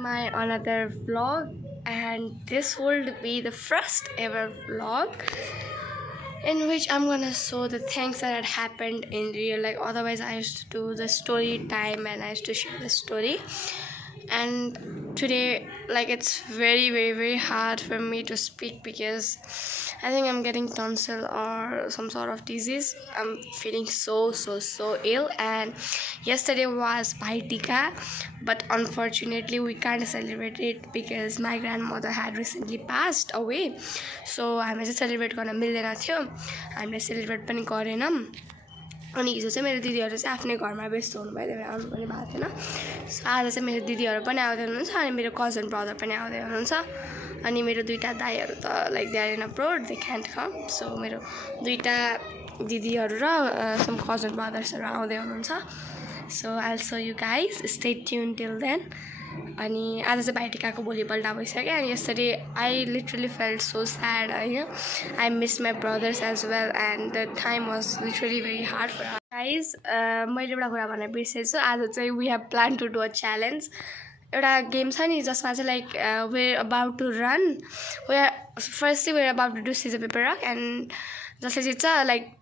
my another vlog, and this will be the first ever vlog in which I'm gonna show the things that had happened in real life. Otherwise I used to do the story time and I used to share the story, and today it's very hard for me to speak because I think I'm getting tonsil or some sort of disease. I'm feeling so ill, and yesterday was Bhai Tika, but unfortunately we can't celebrate it because my grandmother had recently passed away. So हामी चाहिँ celebrate गर्न मिल्दैन थियो, हामीले celebrate पनि गरेनौं। अनि हिजो चाहिँ मेरो दिदीहरु चाहिँ आफ्नै घरमा व्यस्त हुनुभयो, त्यही भएर आउनु पनि भएको थिएन। सो आज चाहिँ मेरो दिदीहरु पनि आउँदै हुनुहुन्छ अनि मेरो कजन ब्रदर पनि आउँदै हुनुहुन्छ। अनि मेरो दुईटा दाइहरु त they are in abroad, they can't come. So मेरो दुईटा दिदीहरु र सम कजन ब्रदर्सहरु आउँदै हुनुहुन्छ। So I will show you guys, stay tune till then. अनि आज चाहिँ भाइटिकाको भोलिपल्ट भइसक्यो, and yesterday I literally felt so sad. I missed my brothers as well, and the time was literally very hard for us. Guys, मैले एउटा कुरा भन्न बिर्सेछु। आज चाहिँ we have planned to do a challenge. एउटा गेम छ नि जसमा चाहिँ we're about to run. Firstly we're about to do scissor paper rock, and जसले जित्छ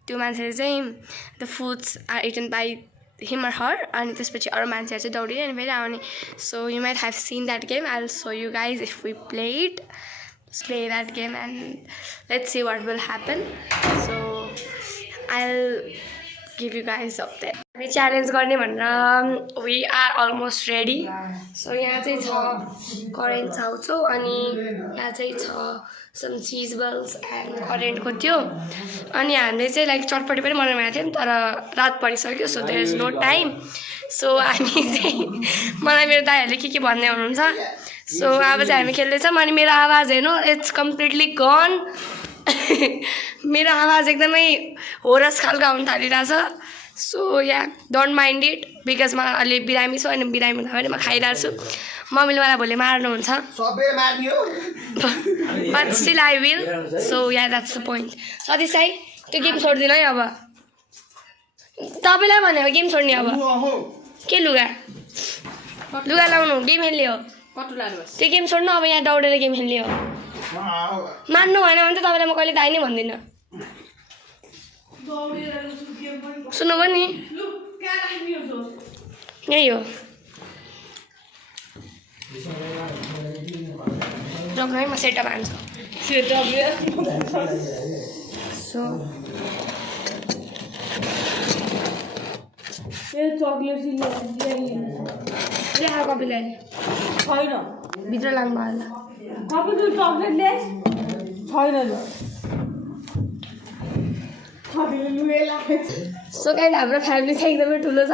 त्यो मान्छेले चाहिँ the foods are eaten by him or her, and त्यसपछि अरु मान्छेहरु चाहिँ दौडिने अनि फेरि आउने. So you might have seen that game. I'll show you guys if we played. Let's play that game and let's see what will happen. So I'll give you guys up there. We challenge गर्ने भनेर we are almost ready. So यहाँ चाहिँ छ current चाउचो, अनि यहाँ चाहिँ छ some cheese balls and current को थियो, अनि हामीले चाहिँ चटपटी पनि बनाउनु भएको थियो नि, तर रात परिसक्यो, so there is no time. So हामी चाहिँ मलाई मेरो दाइहरुले के भन्दै हुनुहुन्छ. So अब चाहिँ हामी खेल्दै छौं, अनि मेरो आवाज हेर्नु, इट्स कम्प्लिटली गन. मेरो आवाज एकदमै होरस खालको हुन थालिरहेछ. So yeah, don't mind it because म अलि बिरामी छु, अनि बिरामी हुँदा पनि म खाइरहेको छु. मम्मीले मलाई भोलि मार्नुहुन्छ, सबै मार्दियो, but still I will. So yeah, that's the point. Satish भाइ त्यो गेम छोड्दिनु है अब. तपाईलाई भनेको गेम छोड्ने अब. के लुगा लाउनु, गेम खेल्ने हो. त्यो गेम छोड्नु, अब यहाँ दौडेर गेम खेल्ने हो. मान्नु भएन भने त तपाईलाई म कहिले दाइ नै भन्दिन. सुन्नु नि, यही हो. जग्गा म सेटअप हान्छु. सो चकलेट ल्याएर कपी ल्याए छैन, भित्र लाग्नु होला. कपी तु चकलेट ल्याए छैन. सो गाइस, हाम्रो फ्यामिली चाहिँ एकदमै ठुलो छ.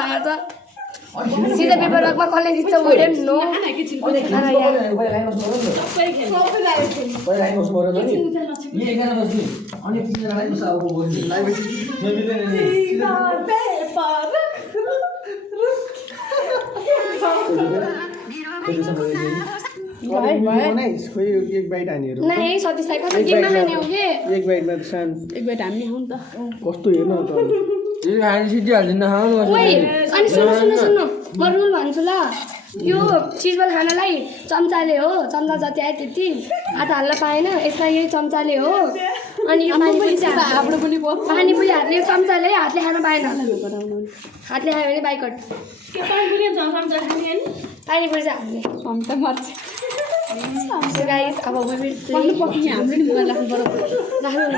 सीधा पेपर रकमा कसले जित्छ we don't know. एक बाइट हानेर नहीं सतीश भाइ कति गेममा हाने हो के एक बाइटमा सान एक बाइट हान्ने हो नि त. कस्तो हेर्न त यो हानि सिधै हाल्दिन खाउनु. ओइ अनि सुन्नु म रुल भन्छु ल. यो चीजबल खानालाई चम्चाले हो, चम्चा जति आयो त्यति आधा हाल्न पाएन. यसलाई यही चम्चाले हो, अनि यो पानी पनि हाम्रो पनि पानी पनि हातले चम्चाले हातले खान पाएन. हातले खायो भने बाइकट के पानी पनि चम्चा खाने हैन, पानी पनि हातले चम्चा मर्छ. सो गाइस, अब पनि पक्किने हामीले नि मोबाइल राख्नु पर्यो. राख्नु न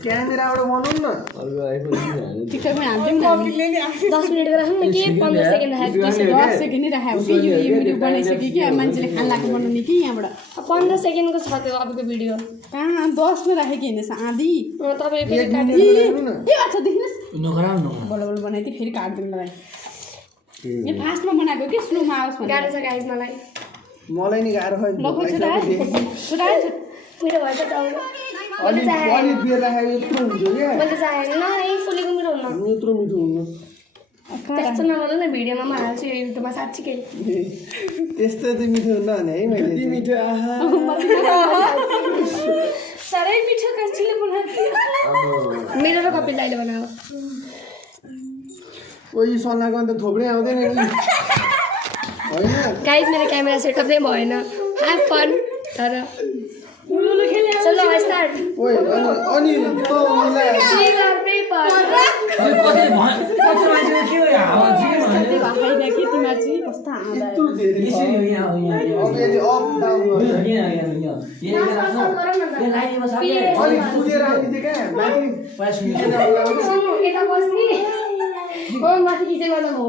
क्यामेराबाट बनाउन न. टिकटकमा हाल्दिउँ न. 10 मिनेटको राख्नु न, के 15 सेकेन्ड राखेको. 10 सेकेन्ड नै राखेको कि यो भिडियो बनाइसक्यो कि मान्छेले खान लाग्नु बनाउने कि यहाँबाट 15 सेकेन्डको छ त्यो अबको भिडियो. कहाँ 10 मा राखेको हिँड्छ आधी. तपाईले फेरि काट्नु के भन्छ देखिनुस् नगराउनु. बलबल बनाइदिए फेरि काट्दिउँ ल. यो फास्टमा बनाएको कि स्लोमा आओस् भने गाह्रो छ गाइस. मलाई नि गाह्रो है. मेरो भन्छ त अलि बियर राखेको यत्रो हुन्छ के. मैले चाहेन न, यही फुलेको मिठो हुन्न. यत्रो मिठो हुन्न. त्यस्तो नगर्नु न, भिडियोमा म हाल्छु युट्युबमा. साच्चीकै त्यस्तो चाहिँ मिठो हुन्न भने है मैले. कति मिठो. आहा साह्रै मिठो कान्छीले बनाएको. मेरो र कपिल दाइले बनाएको. ओइ सल्लाहको अन्त थोप्रै आउँदैन नि. गाइस मेरो क्यामेरा सेटअप नै भएन ह्याभ फन तर चलो स्टार्ट ओइ अनि त मलाई सिगर पेपर यत्रो धेरै अब यसले अप डाउन गर्छ अनि पुगेर आउने थियो क्या माथि यता बस्ने माथि किचनमा त हो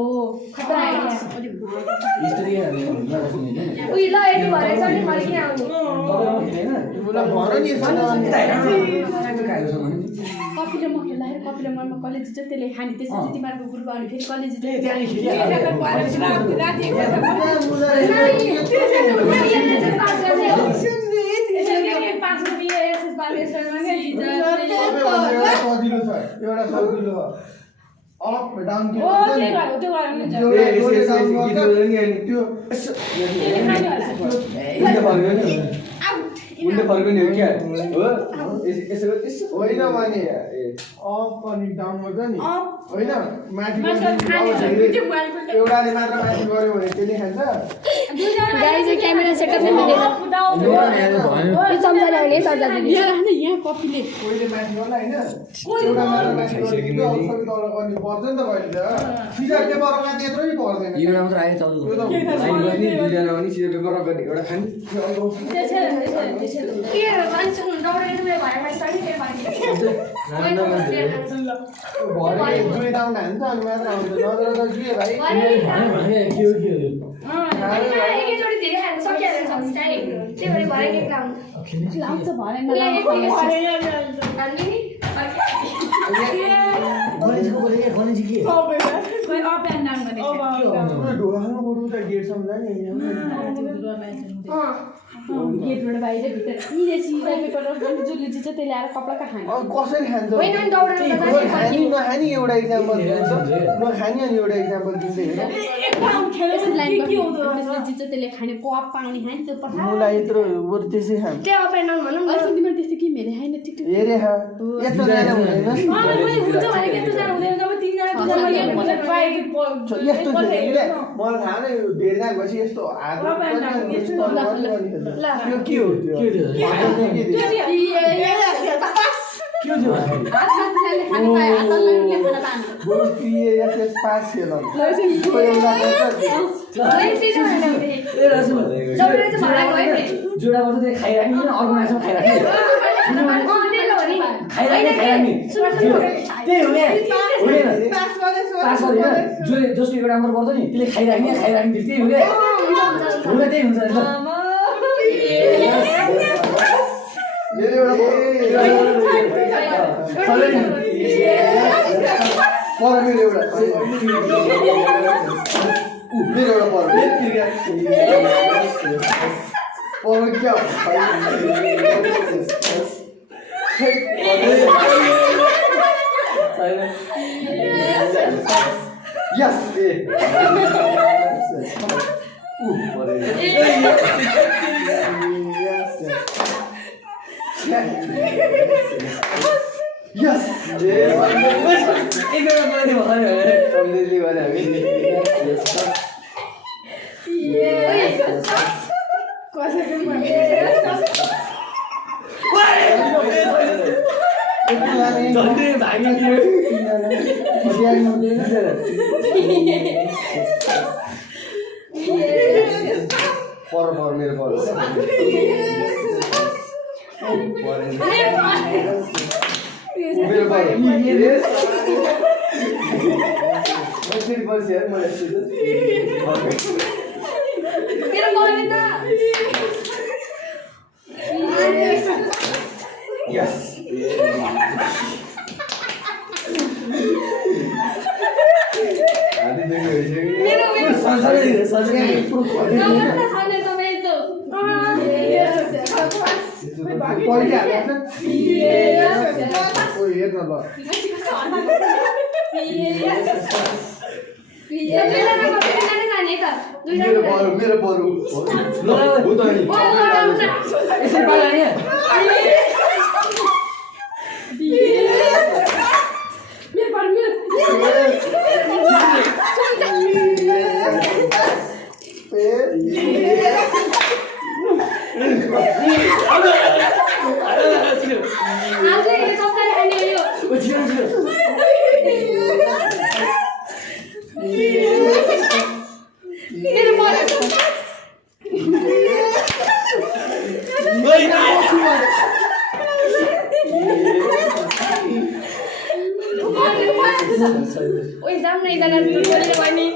खतरा आइडिया उयो ल यति भएर सबै फर्किन आउने मलाई भन नि कपिले म खेल्दाखेरि कपिले ममा कलेज जित्छ त्यसले खाने त्यसपछि तिमीहरूको ग्रुप आउने फेरि कलेज एउटा सजिलो अप डाउन के उल्टे फर्कने हो क्या हो यसो होइन माने अप अनि डाउन गर्छ नि होइन माथि एउटाले मात्र माथि गर्यो भने त्यसले खान्छ गाइस यो क्यामेरा सेटअप नै मिलेन यो चम्चा ल्याउने चम्चा दिदी यहाँ कपिले कोहीले माथि गर्ला होइन एउटा मात्र माथि गर्यो अब सबै तल गर्नु पर्छ नि त कहिले त सिजर पेपर माथि यत्रो नि पर्दैन एउटा मात्र आयो चल्नु लाइन गर्ने दुईजना पनि सिजर पेपर गर्ने एउटा खाने के मान्छे दौडेर मेरो भएर सरी के भरे दुई राउन्ड हान्छ अनि मात्र आउँछ नत्र त के भाइ एकैचोटि धेरै खानु सकिहाल्छ त्यही भएर भरे एक राउन्ड लाउँछ भने गेटसम्म जाने गेटबाट बाहिर भित्र यिनीले सिधा पेपर जसले जित्छ त्यसले आएर कपडा खाने कसरी खान्छ खानी नखानी एउटा इक्जाम्पल नखानी अनि एउटा इक्जाम्पल दिँदै जित्छ त्यसले खाने कप पाउने खाने त्यो मलाई यत्रो बरु त्यसै खान्छ तिमीले त्यस्तो के हेरे होइन ठिक हेरे यत्रो जाने हुँदैन यस्तो मलाई थाहा नै धेरैजना भएपछि यस्तो हात त्यो के हो जोडा गर्छ खाइराख्ने अर्को मान्छे खाइराख्ने त्यही हो जसको एउटा नम्बर पर्छ नि त्यसले खाइराख्ने त्यही हो क्या त्यही हुन्छ Yes. Yes. For मेरो पर मेरो पर फेरि पर्छ यार मलाई यस आदि देख्यो मेरो बरु Uy, जाम न एकजना बोलेर बहिनी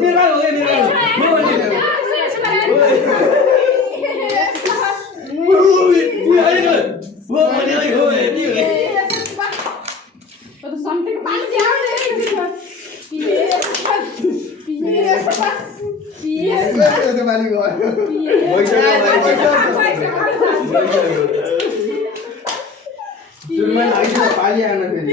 मेरो त्यो मालिक भयो जुनमा लागि पाली आएन फेरि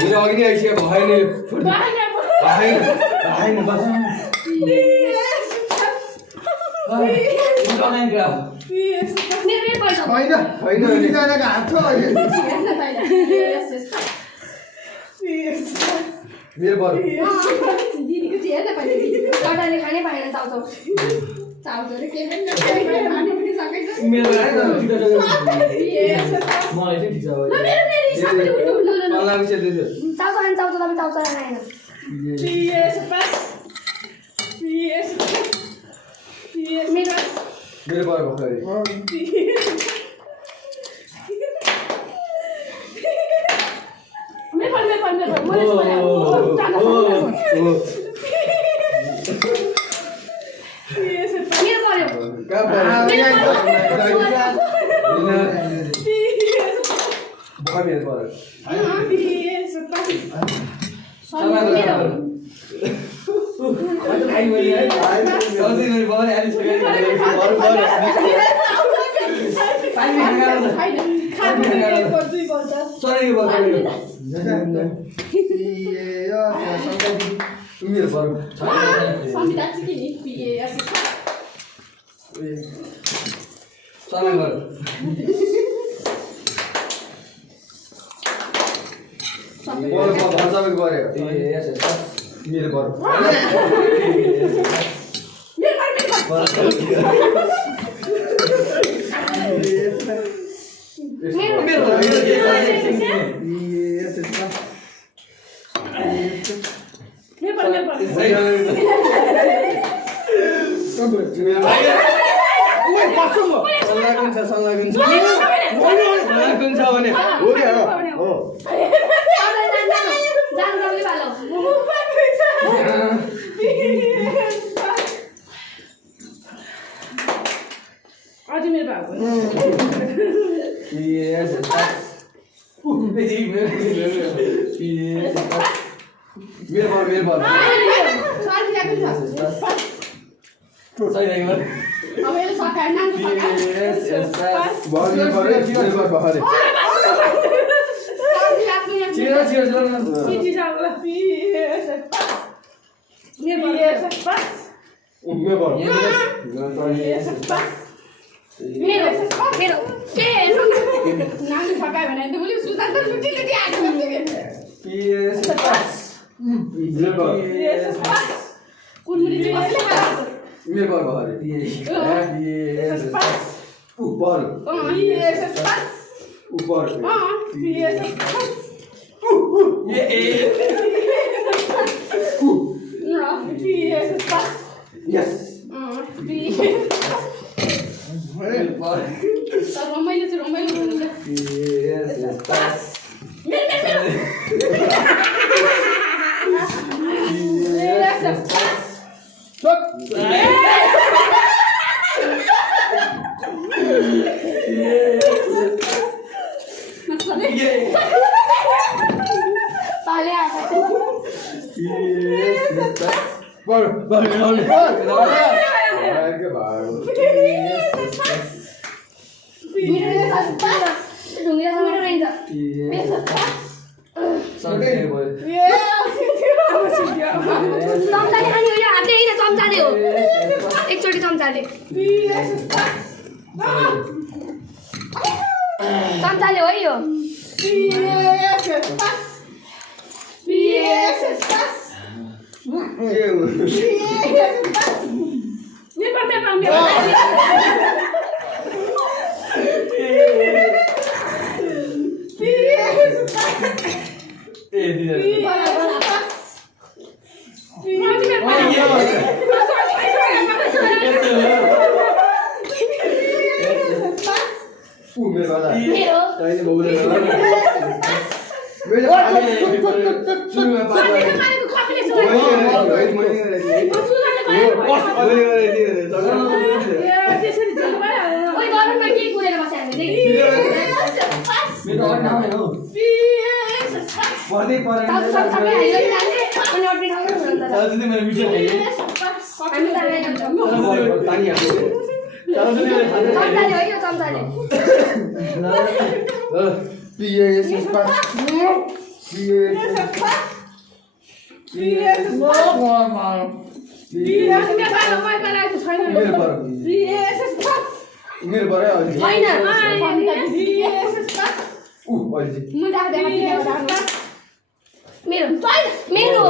मेरो अघि नै आइसक्यो भएन बस होइन दुईजनाको हात छ अहिले मेरो बरु दिदीको चाहिँ हेर्न पाइन्छ एउटाले खानै पाएन चाउचाउ चाउचाउ के पनि खानु पनि सकेछ मेरो मलाई चाहिँ ठिक छ चाउचाउ खाने चाउचाउ तपाईँ चाउचाउ खाएन मेरो बरु भर्खरै एकचोटि चम्चाले चम्चाले हो यो यो अरू नआउने हो पर्दै परेन सबै हाइलाइट जान्छ अनि अट्ने ठाउँमा हुनुहुन्छ चल दिदी मैले मिठो खाइदिएँ हामी त हाइलाइट पानी हाल्नु चल दिदी मैले खाँदै चम्चाले हो यो चम्चाले PASS पास मेरो बरै अहिले होइन मेरो मेरो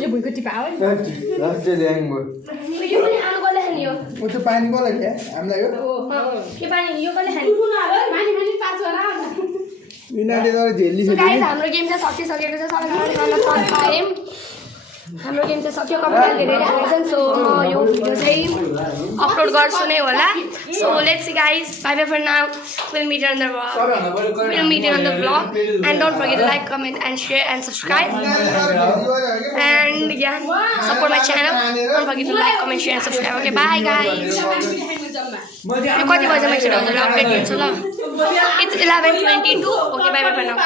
यो भुइँको टिपा हो नि यो पनि आमा कसले खाने हो पानी कसलाई क्या हामीलाई हो के पानी यो कसले खाने यिनीहरूले त झेल्ली So guys, हाम्रो गेम चाहिँ सकिसकेको छ सबैजनाले खाना खायौँ हाम्रो गेम चाहिँ सक्यो कमेन्ट धेरै राखेको छन् सो म यो भिडियो चाहिँ अपलोड गर्छु नै होला so let's see guys bye bye for now we'll meet you on the vlog and don't forget to like comment and share and subscribe and yeah support my channel don't forget to like comment share and subscribe okay bye guys यो कति बजे मैले हजुरलाई update दिन्छु ल it's 11:22 okay bye bye for now